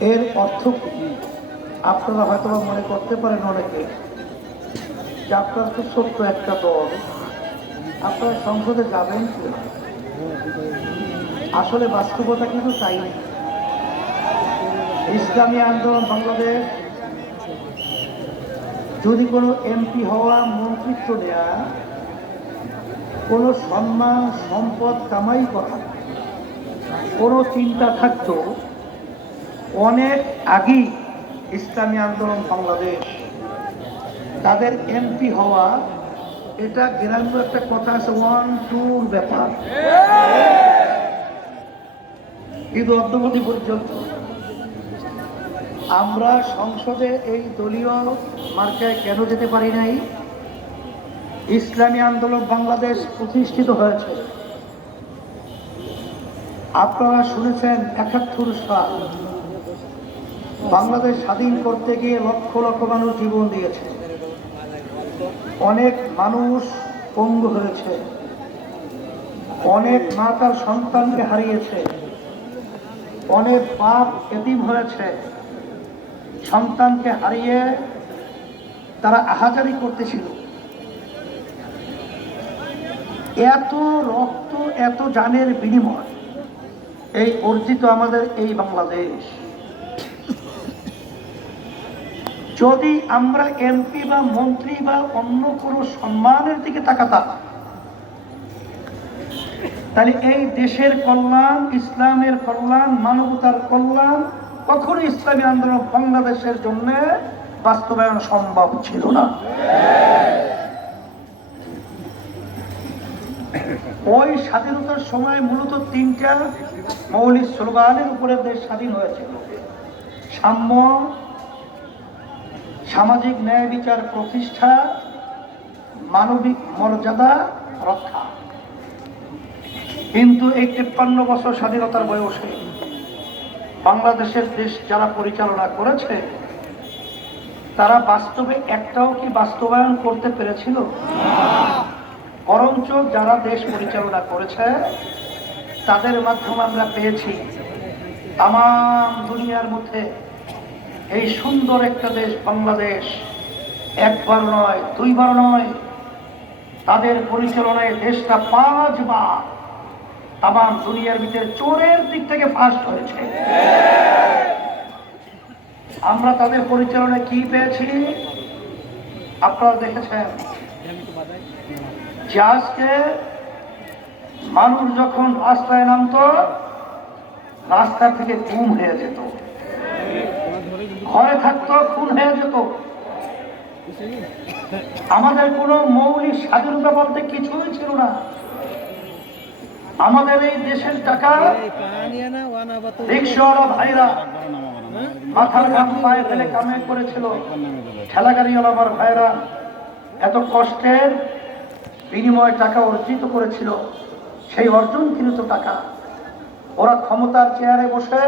এর অর্থ কি? আপনারা হয়তো মনে করতে পারেন অনেকে যে আপনার তো ছোট্ট একটা দল। আপনারা সংসদে যাবেন কি আসলে বাস্তবতা কিন্তু তাই। ইসলামী আন্দোলন বাংলাদেশ। যদি কোনো এমপি হওয়া, মন্ত্রিত্ব নেয়া, কোনো সম্মান, সম্পদ কামাই করা, কোনো চিন্তা থাকতো অনেক আগেই ইসলামী আন্দোলন বাংলাদেশ। তাদের এমপি হওয়া, এটা গ্রাম্য একটা কথা আছে ওয়ান টুর ব্যাপার। কিন্তু অদ্যবধি পর্যন্ত। আমরা সংসদে এই দলীয় মার্কায় কেন যেতে পারি নাই? ইসলামী আন্দোলন বাংলাদেশ প্রতিষ্ঠিত হয়েছে। আপনারা শুনেছেন একাত্তর সাল। বাংলাদেশ স্বাধীন করতে গিয়ে লক্ষ লক্ষ মানুষ জীবন দিয়েছে। অনেক মানুষ পঙ্গু হয়েছে। অনেক মা তার সন্তানকে হারিয়েছে। অনেক বাপ এতিম হয়েছে। সন্তানকে হারিয়ে তারা আহাজারি করতেছিল। এত রক্ত, এত জানের বিনিময়, এই অর্জিত আমাদের এই বাংলাদেশ। যদি আমরা এমপি বা মন্ত্রী বা অন্য কোনো সম্মানের দিকে তাকাতাম, তাহলে এই দেশের কল্যাণ, ইসলামের কল্যাণ, মানবতার কল্যাণ কখনো ইসলামী আন্দোলন বাংলাদেশের জন্য বাস্তবায়ন সম্ভব ছিল না। ওই স্বাধীনতার সময় মূলত তিনটা মৌলিক স্লোগানের উপরে দেশ স্বাধীন হয়েছিল। সাম্য সামাজিক ন্যায় বিচার প্রতিষ্ঠা, মানবিক মর্যাদা রক্ষা। কিন্তু এই তিপ্পান্ন বছর স্বাধীনতার বয়সে বাংলাদেশের দেশ যারা পরিচালনা করেছে, তারা বাস্তবে একটাও কি বাস্তবায়ন করতে পেরেছিল? বরঞ্চ যারা দেশ পরিচালনা করেছে, তাদের মাধ্যমে আমরা পেয়েছি তাম দুনিয়ার মধ্যে এই সুন্দর একটা দেশ, বাংলাদেশ। একবার নয়, দুইবার নয়। তাদের পরিচালনায় দেশটা পাঁচবার তাম দুনিয়ার ভিতরে চোরের দিক থেকে ফার্স্ট হয়েছে। আমরা তাদের পরিচালনায় কি পেয়েছি? আপনারা দেখেছেন যে আজকে মানুষ যখন রাস্তায় নামতো রাস্তা থেকে গুম হয়ে যেত। ঘরে থাকতো, খুন হয়ে যেত। আমাদের কোনো মৌলিক স্বাধীনতা বলতে কিছুই ছিল না। আমাদের এই দেশের টাকা রিক্সাওয়ালা ভাইরা মাথার ঘাম পায়ে ফেলে কামে করেছিল। ঠেলাগাড়িওয়ালা আমার ভাইরা এত কষ্টের বিনিময় টাকা অর্জিত করেছিল। সেই অর্জনকৃত টাকা। ওরা ক্ষমতার চেয়ারে বসে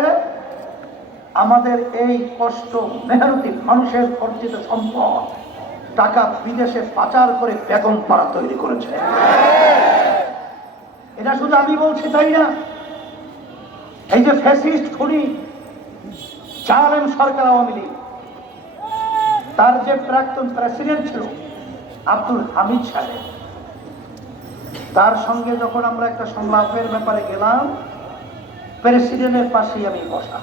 আমাদের এই কষ্ট, মেহনতি মানুষের অর্জিত সম্পদ টাকা বিদেশে পাচার করে বেগম পাড়া তৈরি করেছে। এটা শুধু আমি বলছি তাই না? এই যে ফ্যাসিস্ট খুনি চালেন সরকার আওয়ামী লীগ, তার যে প্রাক্তন প্রেসিডেন্ট ছিল আব্দুল হামিদ সাহেব, তার সঙ্গে যখন আমরা একটা সংলাপের ব্যাপারে গেলাম, প্রেসিডেন্টের পাশেই আমি বসা।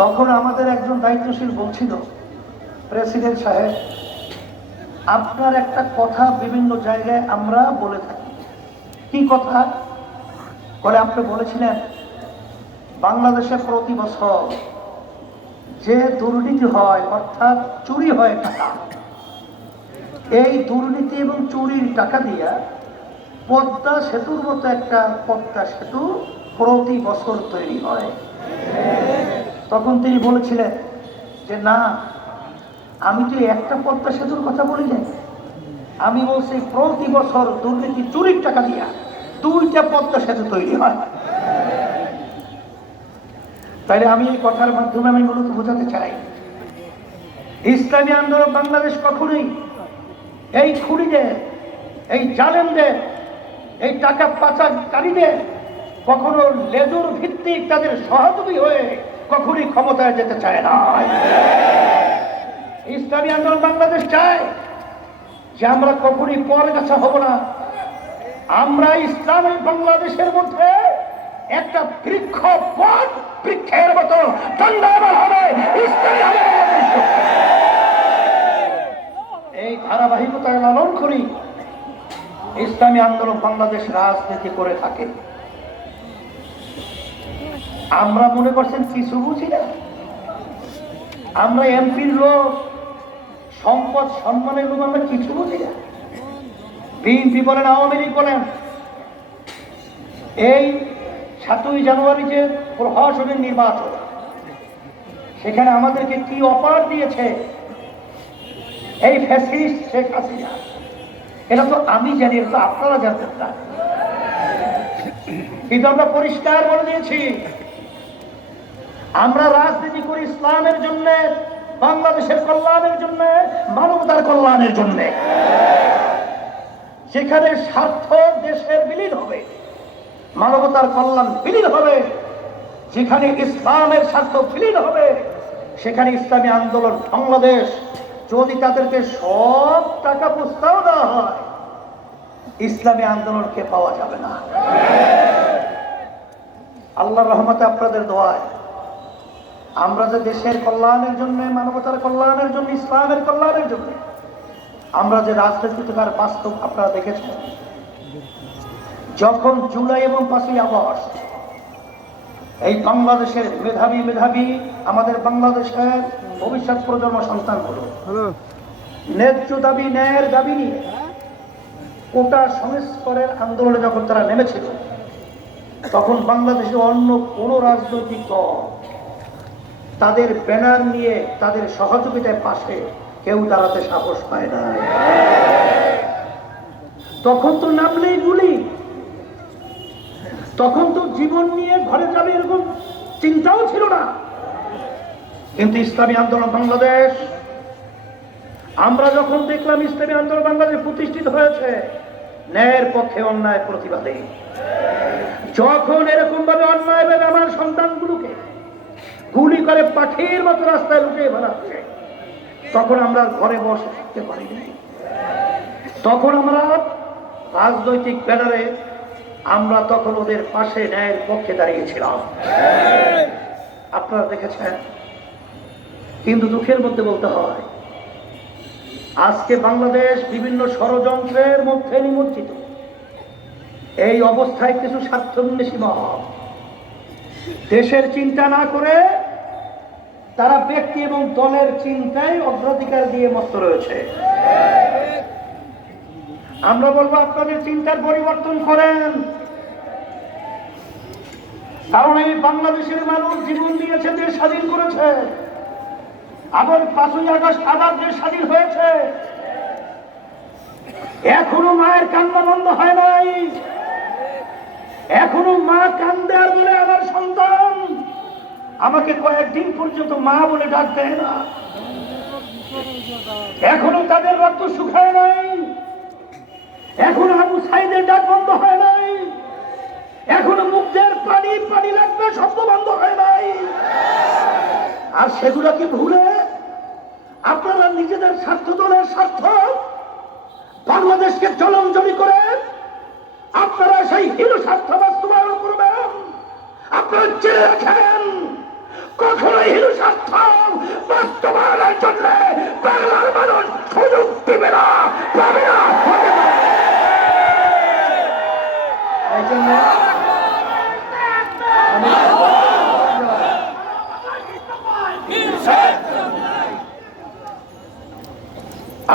তখন আমাদের একজন দায়িত্বশীল বলছিল, প্রেসিডেন্ট সাহেব, আপনার একটা কথা বিভিন্ন জায়গায় আমরা বলে থাকি। কি কথা? করে আপনি বলেছিলেন, বাংলাদেশে প্রতি বছর যে দুর্নীতি হয়, অর্থাৎ চুরি হয় টাকা, এই দুর্নীতি এবং চুরির টাকা দিয়া পদ্মা সেতুর মতো একটা পদ্মা সেতু প্রতি বছর তৈরি হয়। তখন তিনি বলেছিলেন যে, না, আমি তো একটা পদ্মা সেতুর কথা বলি না আমি বলছি প্রতি বছর দুর্নীতি চুরির টাকা দিয়া দুইটা পদ্মা সেতু তৈরি হয়। তাইলে আমি এই কথার মাধ্যমে আমি মূলত বোঝাতে চাই, ইসলামী আন্দোলন বাংলাদেশ কখনোই এই খুনিদের, এই জালেমদের, এই টাকা পাচারকারীদের কখনো লেজুর ভিত্তিক তাদের সহযোগী হয়ে কখনই ক্ষমতায় যেতে চায় না। ইসলামী আন্দোলন বাংলাদেশ চায় যে আমরা কখনই পর কাছে হব না। আমরা ইসলামী বাংলাদেশের মধ্যে একটা বৃক্ষ পথ বৃক্ষের মতো হবে। এই ধারাবাহিকতায় লালন করি, ইসলামী আন্দোলন বাংলাদেশ রাজনীতি করে থাকে। আমরা মনে করছেন কিছু বুঝি না আমরা এমপির লোক, সম্পদ, সম্মানের লোক, আমরা কিছু বুঝি না বিএনপি বলেন, আওয়ামী লীগ বলেন। এই সাতই জানুয়ারি যে প্রহসনের নির্বাচন, সেখানে আমাদেরকে কি অফার দিয়েছে? এই ফ্যাসিস্ট শেখ হাসিনা। এটা তো আমি জানি, এটা তো আপনারা জানতেন না। কিন্তু আমরা পরিষ্কার বলে দিয়েছি আমরা রাজনীতি করি ইসলামের জন্য, বাংলাদেশের কল্যাণের জন্য, মানবতার কল্যাণের জন্য। যেখানে স্বার্থ দেশের বিলীন হবে, মানবতার কল্যাণ বিলীন হবে যেখানে ইসলামের স্বার্থ বিলীন হবে, সেখানে ইসলামী আন্দোলন বাংলাদেশ, যদি তাদেরকে সব টাকা প্রস্তাব দেওয়া হয়, ইসলামী আন্দোলনকে পাওয়া যাবে না। আল্লাহর রহমতে আপনাদের দোয়ায় আমরা যে দেশের কল্যাণের জন্য মানবতার কল্যাণের জন্য ইসলামের কল্যাণের জন্য আমরা যে রাজনীতিকার বাস্তব আপনারা দেখেছেন যখন জুলাই এবং পাঁচই আগস্ট এই বাংলাদেশের মেধাবী মেধাবী আমাদের বাংলাদেশের ভবিষ্যৎ প্রজন্ম সন্তান সন্তানগুলো ন্যায্য দাবি ন্যায়ের দাবি নিয়ে কোটা সংস্কারের আন্দোলনে যখন তারা নেমেছিল তখন বাংলাদেশে অন্য কোনো রাজনৈতিক দল তাদের ব্যানার নিয়ে তাদের সহযোগিতায় পাশে কেউ দাঁড়াতে সাহস পায় না। তখন তো নামলেই গুলি। তখন তো জীবন নিয়ে ঘরে যাবে এরকম চিন্তাও ছিল না। কিন্তু ইসলামী আন্দোলন বাংলাদেশ, আমরা যখন দেখলাম ইসলামী আন্দোলন বাংলাদেশ প্রতিষ্ঠিত হয়েছে, ন্যায়ের পক্ষে অন্যায় প্রতিবাদে। যখন এরকম ভাবে অন্যায় ভাবে আমার সন্তানগুলোকে গুলি করে পাখির মতো রাস্তায় লুকিয়ে বেড়াচ্ছে। তখন আমরা ঘরে বসে থাকতে পারি তখন আমরা রাজনৈতিক ব্যানারে আমরা তখন ওদের পাশে ন্যায়ের পক্ষে দাঁড়িয়েছিলাম। আপনারা দেখেছেন? কিন্তু দুঃখের মধ্যে বলতে হয়, আজকে বাংলাদেশ বিভিন্ন ষড়যন্ত্রের মধ্যে নিমজ্জিত। এই অবস্থায় কিছু স্বার্থন্বেষী মহল, দেশের চিন্তা না করে তারা ব্যক্তি এবং দলের চিন্তায় অগ্রাধিকার দিয়ে মত রয়েছে। আমরা বলব, আপনাদের চিন্তার পরিবর্তন করেন। কারণ এই বাংলাদেশের মানুষ জীবন দিয়েছে, দেশ স্বাধীন করেছে। আবার পাঁচই আগস্ট আবার দেশ স্বাধীন হয়েছে। এখনও মায়ের কান্না বন্ধ হয় নাই। এখনও মা কান্দে আর বলে আমার সন্তান। আমাকে কয়েকদিন পর্যন্ত মা বলে ডাক দেয় না। এখনও তাদের রক্ত শুকায় নাই। এখনও আবু সাইদের ডাক বন্ধ হয় নাই। এখনও মুখদের পানি পানি লাগবে, শব্দ বন্ধ হয় নাই। আর সেগুলোকে ভুলে? আপনারা নিজেদের স্বার্থ দলের স্বার্থ বাংলাদেশকে জলঞ্জলি করে আপনারা সেই হিরো স্বার্থ বাস্তবায়ন করবেন। আপনারা জেনে রাখেন। স্বার্থ বাস্তবায়নের জন্য বাংলার মানুষ সুযোগ না, পাবে না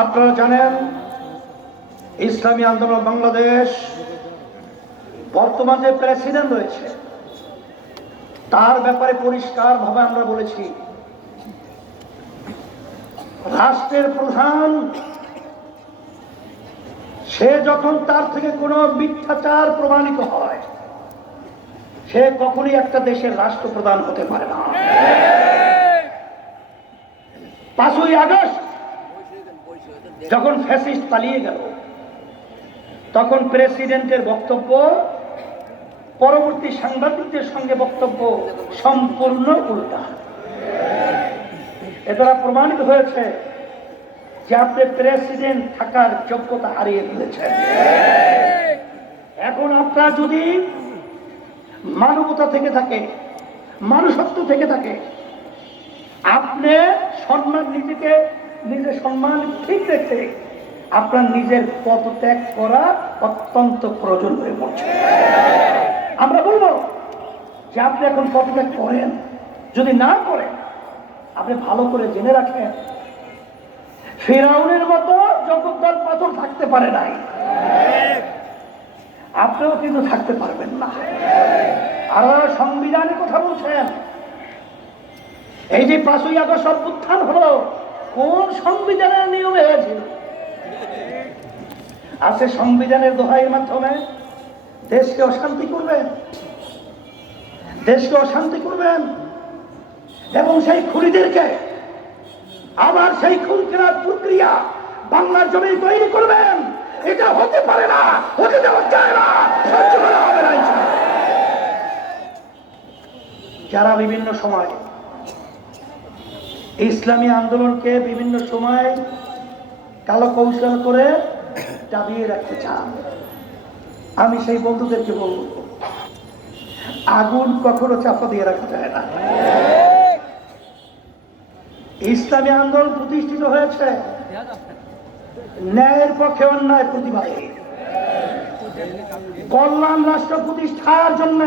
আপনারা জানেন, ইসলামী আন্দোলন বাংলাদেশ বর্তমান প্রেসিডেন্ট রয়েছে। তার ব্যাপারে পরিষ্কার ভাবে আমরা বলেছি। রাষ্ট্রের প্রধান, সে যখন তার থেকে কোনো মিথ্যাচার প্রমাণিত হয়, সে কখনই একটা দেশের রাষ্ট্রপ্রধান হতে পারে না। পাঁচই আগস্ট যখন ফ্যাসিস্ট পালিয়ে গেল, তখন প্রেসিডেন্টের বক্তব্য পরবর্তী সাংবাদিকদের সঙ্গে বক্তব্য সম্পূর্ণ উল্টা। এ দ্বারা প্রমাণিত হয়েছে যে আপনি প্রেসিডেন্ট থাকার যোগ্যতা হারিয়ে ফেলেছেন। এখন আপনার যদি মানবতা থেকে থাকে, মানুষত্ব থেকে থাকে, আপনি সম্মান নিজেকে, নিজের সম্মান ঠিক রেখে আপনার নিজের পদত্যাগ করা অত্যন্ত প্রয়োজন হয়ে পড়ছে। আমরা বলব যে আপনি এখন পদত্যাগ করেন। যদি না করেন, আপনি ভালো করে জেনে রাখেন, ফেরাউনের মতো জগদ্দার পাথর থাকতে পারে নাই। আপনিও কিন্তু থাকতে পারবেন না। আর সংবিধানের কথা বলছেন। এই যে পাঁচই আগস্ট অভ্যুত্থান হলো, কোন সংবিধানের নিয়মে হয়েছিল? আছে সংবিধানের দোহাইয়ের মাধ্যমে দেশকে অশান্তি করবেন। দেশকে অশান্তি করবেন। এবং সেই খুনিদেরকে আবার সেই খুন কেনার প্রক্রিয়া বাংলার জমি তৈরি করবেন। এটা হতে পারে না, হতে হবে না যারা বিভিন্ন সময় ইসলামী আন্দোলনকে বিভিন্ন সময় কালো কৌশল করে দাবিয়ে রাখতে চান আমি সেই বন্ধুদেরকে বলব, আগুন কখনো চাপা দিয়ে রাখা যায় না। ইসলামী আন্দোলন প্রতিষ্ঠিত হয়েছে। ন্যায়ের পক্ষে অন্যায় প্রতিবাদে। কল্যাণ রাষ্ট্র প্রতিষ্ঠার জন্য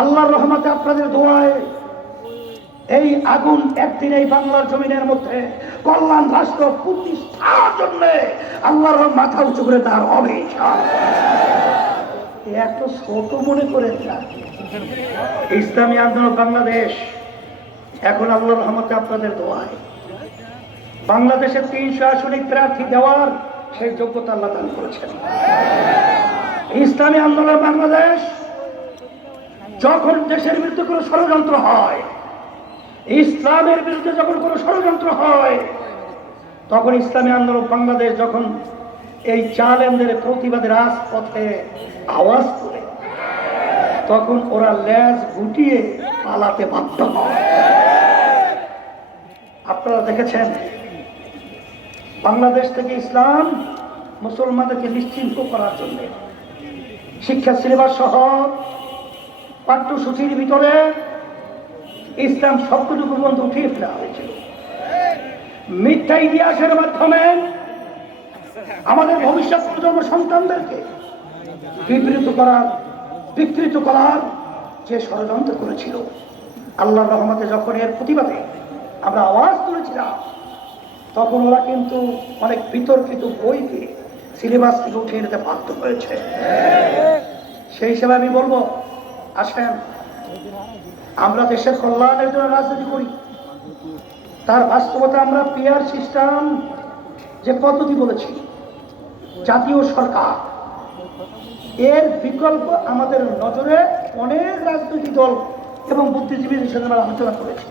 আল্লাহর রহমতে আপনাদের দোয়ায় এই আগুন একদিন এই বাংলার জমিনের মধ্যে কল্যাণ রাষ্ট্র প্রতিষ্ঠার জন্য আল্লাহর মাথা উঁচু করে তার এত ছোট মনে করে ইসলামী আন্দোলন বাংলাদেশ, এখন আল্লাহর রহমতে আপনাদের দোয়ায়। বাংলাদেশের তিনশো আসনিক প্রার্থী দেওয়ার সেই যোগ্যতা আল্লাহ দান করেছেন। ইসলামী আন্দোলন বাংলাদেশ, যখন দেশের বিরুদ্ধে কোনো ষড়যন্ত্র হয় ইসলামের বিরুদ্ধে যখন কোনো ষড়যন্ত্র হয়, তখন ইসলামী আন্দোলন বাংলাদেশ যখন এই চালেমদের প্রতিবাদের রাজপথে আওয়াজ তোলে, তখন ওরা ল্যাজ গুটিয়ে পালাতে বাধ্য হয়। আপনারা দেখেছেন, বাংলাদেশ থেকে ইসলাম মুসলমানদেরকে নিশ্চিন্ত করার জন্য শিক্ষা সিলেবাস সহ পাঠ্যসূচির ভিতরে ইসলাম শব্দটুকু পর্যন্ত উঠিয়ে ফেলা হয়েছিল মিথ্যা ইতিহাসের মাধ্যমে আমাদের ভবিষ্যৎ প্রজন্ম সন্তানদেরকে বিবৃত করার, বিকৃত করার যে ষড়যন্ত্র করেছিল, আল্লাহর রহমতে যখন এর প্রতিবাদে আমরা আওয়াজ তুলেছিলাম, তখন ওরা কিন্তু অনেক বিতর্কিত বইকে সিলেবাস থেকে উঠিয়ে নিতে বাধ্য হয়েছে। সেই হিসেবে আমি বলব, আসেন আমরা দেশের কল্যাণের জন্য রাজনীতি করি। তার বাস্তবতা আমরা পিয়ার সিস্টেম যে পদ্ধতি বলেছি, জাতীয় সরকার, এর বিকল্প আমাদের নজরে অনেক রাজনৈতিক দল এবং বুদ্ধিজীবীদের সাথে আমরা আলোচনা করেছি।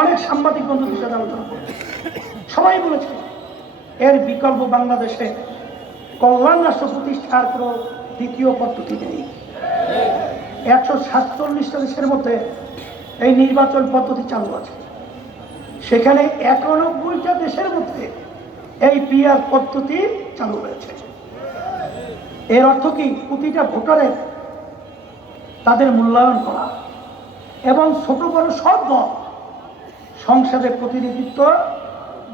অনেক সাংবাদিক বন্ধুদের সাথে আলোচনা করেছি। সবাই বলেছে, এর বিকল্প বাংলাদেশে কল্যাণ রাষ্ট্র প্রতিষ্ঠার কোনো দ্বিতীয় পদ্ধতি নেই। একশো সাতচল্লিশটা দেশের মধ্যে এই নির্বাচন পদ্ধতি চালু আছে। সেখানে একানব্বইটা দেশের মধ্যে এই পিআর পদ্ধতি চালু হয়েছে। এর অর্থ কি? প্রতিটা ভোটারের তাদের মূল্যায়ন করা এবং ছোট বড় সব দল সংসদে প্রতিনিধিত্ব,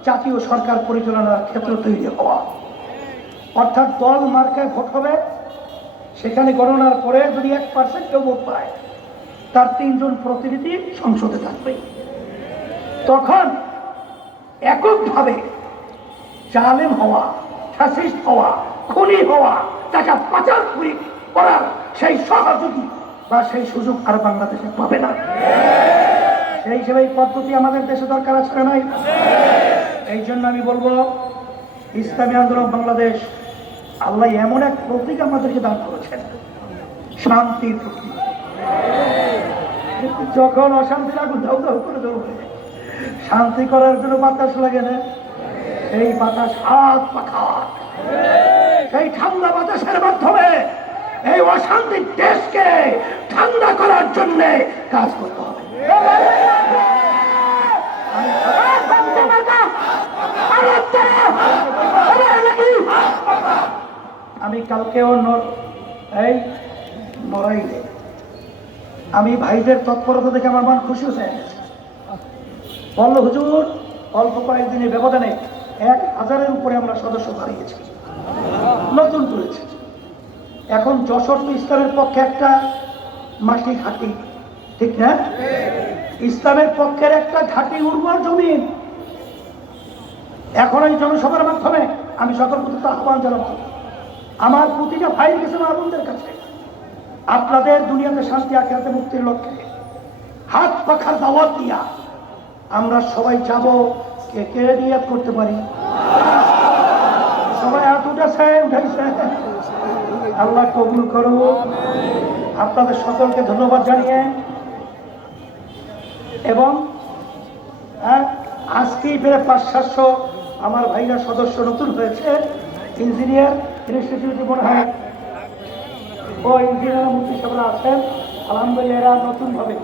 জাতীয় সরকার পরিচালনার ক্ষেত্র তৈরি হওয়া। অর্থাৎ দল মার্কায় ভোট হবে সেখানে গণনার পরে যদি এক পার্সেন্ট কেউ ভোট পায়, তার তিনজন প্রতিনিধি সংসদে থাকবে। তখন এককভাবে জালেম হওয়া, ফ্যাসিস্ট হওয়া, খুনি হওয়া টাকা পাচার করি করার সেই সহযোগী বা সেই সুযোগ আর বাংলাদেশে পাবে না। সেই হিসেবে এই পদ্ধতি আমাদের দেশে দরকার আছে নাই? এই জন্য আমি বলব, ইসলামী আন্দোলন বাংলাদেশ আল্লাহ এমন এক প্রতীক আমাদেরকে দান করেছেন শান্তির প্রতীক যখন অশান্তি লাগুন দাউ দাউ করে ধরবে শান্তি করার জন্য বাতাস লাগে না সেই বাতাস হাত পাখা সেই ঠান্ডা বাতাসের মাধ্যমে এই অশান্তির দেশকে ঠান্ডা করার জন্য কাজ করতে হবে আমি কালকেও এই নড়াইলে আমি ভাইদের তৎপরতা দেখে আমার মন খুশি হয়ে গেছে বলল, হুজুর, অল্প কয়েকদিনের ব্যবধানে এক হাজারের উপরে আমরা সদস্য হারিয়েছি নতুন করেছি। এখন যশোর ইসলামের পক্ষে একটা মাটি ঘাটি। ঠিক না? ইসলামের পক্ষের একটা ঘাটি উর্বর জমিন। এখন এই জনসভার মাধ্যমে আমি সকল আহ্বান জানাব। আমার প্রতিটা ভাই গেছে মাহবুবদের কাছে আপনাদের দুনিয়াতে শান্তি আখ্যাতে মুক্তির লক্ষ্যে। হাত পাখার দাওয়াত দিয়া আমরা সবাই যাব। কে কে নিয়াত করতে পারি? সবাই হাত উঠেছে উঠাইছে। আল্লাহ কবুল করুন আপনাদের সকলকে ধন্যবাদ জানিয়ে এবং হ্যাঁ, আজকেই প্রায় পাঁচ সাতশো আমার ভাইরা সদস্য নতুন হয়েছে ইঞ্জিনিয়ার। ইনস্টিটিউটে মনে হয়, ও ইঞ্জিনিয়ার মুক্তি সাহেবরা আছেন আলহামদুলিল্লাহ এরা নতুনভাবে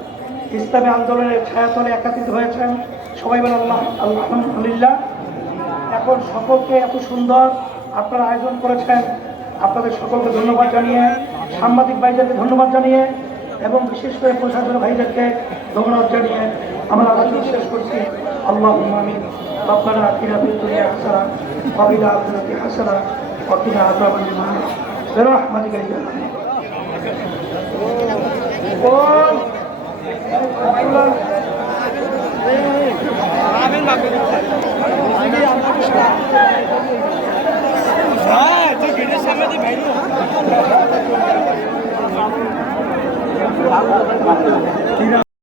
ইসলামী আন্দোলনের ছায়াতলে একাত্রিত হয়েছেন। সবাই বলে আল্লাহ, আলহামদুলিল্লাহ। এখন সকলকে এত সুন্দর আপনারা আয়োজন করেছেন। আপনাদের সকলকে ধন্যবাদ জানিয়ে, সাংবাদিক ভাইদেরকে ধন্যবাদ জানিয়ে, এবং বিশেষ করে প্রশাসন ভাইদেরকে ধন্যবাদ জানিয়ে আমরা আলোচনা শেষ করছি। আল্লাহ আমিন। আপনারা কিরাবিল হাসারা হাসানা কবিরা আপনার হাসানা। وقنا عذاب النار برحمتك يا ঠিক আছে